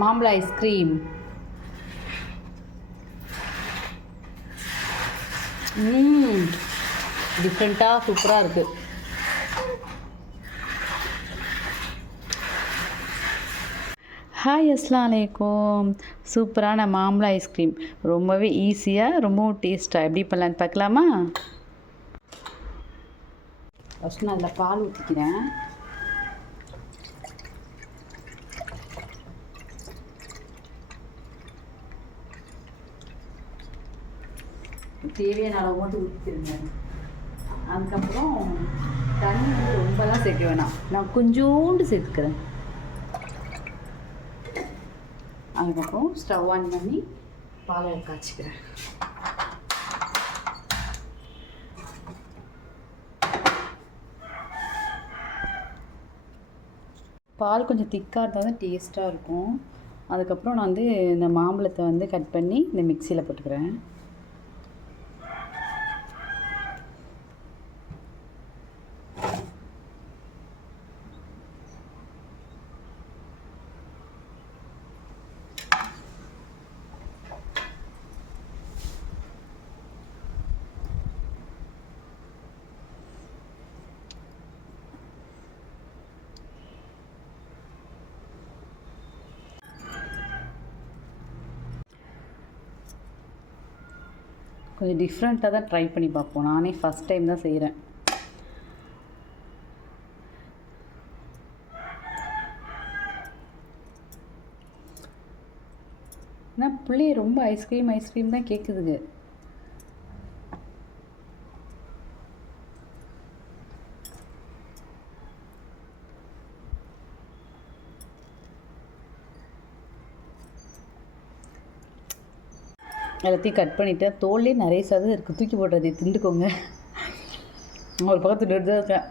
மாம்பழ ஐஸ்கிரீம். டிஃப்ரெண்ட்டாக சூப்பராக இருக்குது. ஹாய், அஸ்ஸலாமு அலைக்கும். சூப்பரான மாம்பழ ஐஸ்கிரீம் ரொம்பவே ஈஸியாக ரொம்பவும் டேஸ்ட்டாக எப்படி பண்ணலான்னு பார்க்கலாமா? ஃபஸ்ட் நான் அதில் பால் ஊற்றிக்கிறேன். தேவையான அளவு மட்டும் ஊற்றிக்கிறேங்க. அதுக்கப்புறம் தண்ணி வந்து ரொம்பலாம் சேர்க்க வேணாம், நான் கொஞ்சோண்டு சேர்த்துக்கிறேன். அதுக்கப்புறம் ஸ்டவ் ஆன் பண்ணி பாலை காய்ச்சிக்கிறேன். பால் கொஞ்சம் திக்காக இருந்தால் தான் டேஸ்ட்டாக இருக்கும். அதுக்கப்புறம் நான் வந்து இந்த மாம்பழத்தை வந்து கட் பண்ணி இந்த மிக்சியில் போட்டுக்கிறேன். கொஞ்சம் டிஃப்ரெண்ட்டாக தான் ட்ரை பண்ணி பார்ப்போம். நானே ஃபஸ்ட் டைம் தான் செய்கிறேன். ஆனால் பிள்ளைய ரொம்ப ஐஸ்கிரீம் தான் கேட்குதுங்க. எல்லாத்தையும் கட் பண்ணிவிட்டேன். தோல்லே நிறைய சதம் இருக்குது, தூக்கி போடுறது திண்டுக்கோங்க. ஒரு பக்கத்து தான் இருக்கேன்.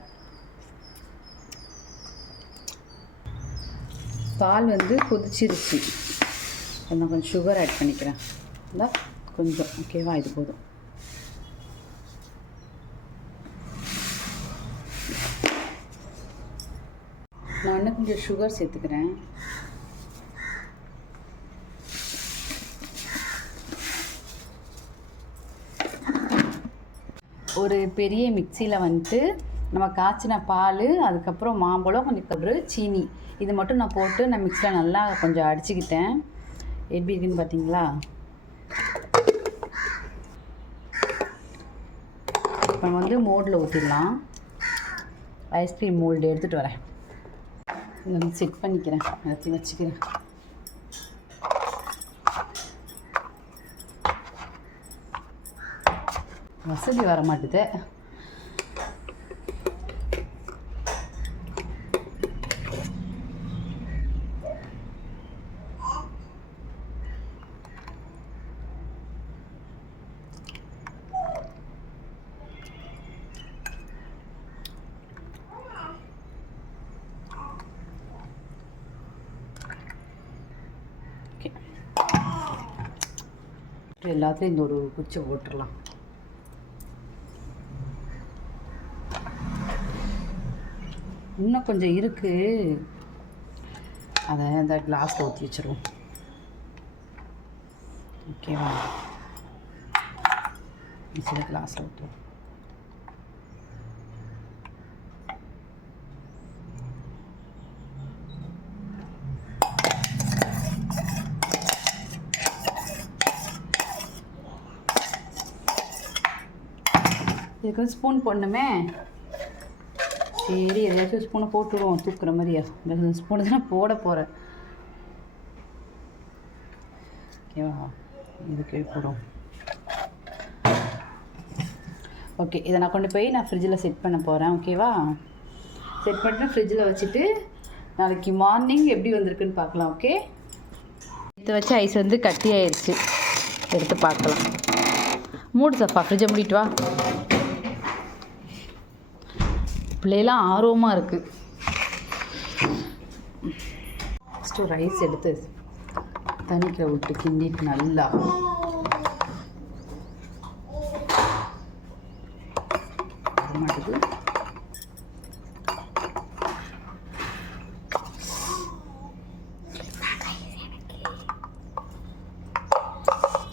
பால் வந்து கொதிச்சிருச்சு. நான் கொஞ்சம் சுகர் ஆட் பண்ணிக்கிறேன். இல்லை கொஞ்சம் ஓகேவா, இது போதும். நான் இன்னும் கொஞ்சம் சுகர் சேர்த்துக்கிறேன். ஒரு பெரிய மிக்சியில் வந்துட்டு நம்ம காய்ச்சின பால், அதுக்கப்புறம் மாம்பழம், கொஞ்சம் சீனி, இது மட்டும் நான் போட்டு நான் மிக்சியில் நல்லா கொஞ்சம் அடிச்சுக்கிட்டேன். எப்படி இருக்குன்னு பார்த்தீங்களா? இப்போ வந்து மோல்டில் ஊற்றிடலாம். ஐஸ்கிரீம் மோல்டு எடுத்துகிட்டு வரேன். இதை செட் பண்ணிக்கிறேன், எல்லாத்தையும் வச்சுக்கிறேன். வசதி வர மாட்டுது. எல்லாத்தையும் இந்த ஒரு குச்சி போட்டுடலாம். இன்னும் கொஞ்சம் இருக்குது, அதை இந்த கிளாஸில் ஊற்றி வச்சுருவோம். ஓகேவா? சில கிளாஸில் ஊற்றுவோம். இதுக்கு ஸ்பூன் போடணுமே. சரி, எதாச்சும் ஸ்பூனை போட்டுவிடுவோம், தூக்குற மாதிரியா. இந்த ஸ்பூனை தான் போட போகிறேன். ஓகேவா? இதுக்கு போடும். ஓகே, இதை நான் கொண்டு போய் நான் ஃப்ரிட்ஜில் செட் பண்ண போகிறேன். ஓகேவா? செட் பண்ணிட்டு ஃப்ரிட்ஜில் வச்சுட்டு நாளைக்கு மார்னிங் எப்படி வந்திருக்குன்னு பார்க்கலாம். ஓகே, எடுத்து வச்சு ஐஸ் வந்து கட்டி ஆயிடுச்சு. எடுத்து பார்க்கலாம். மூடு சஃபா, ஃப்ரிட்ஜை மூடிட்டு வா. பிள்ளைலாம் ஆர்வமாக இருக்குது. ஃபஸ்ட்டு ரைஸ் எடுத்து தண்ணிக்கில் விட்டு கிண்டிட்டு நல்லா மாட்டுது.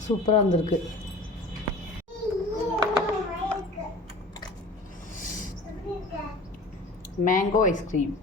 சூப்பராக வந்திருக்கு. Mango ice cream.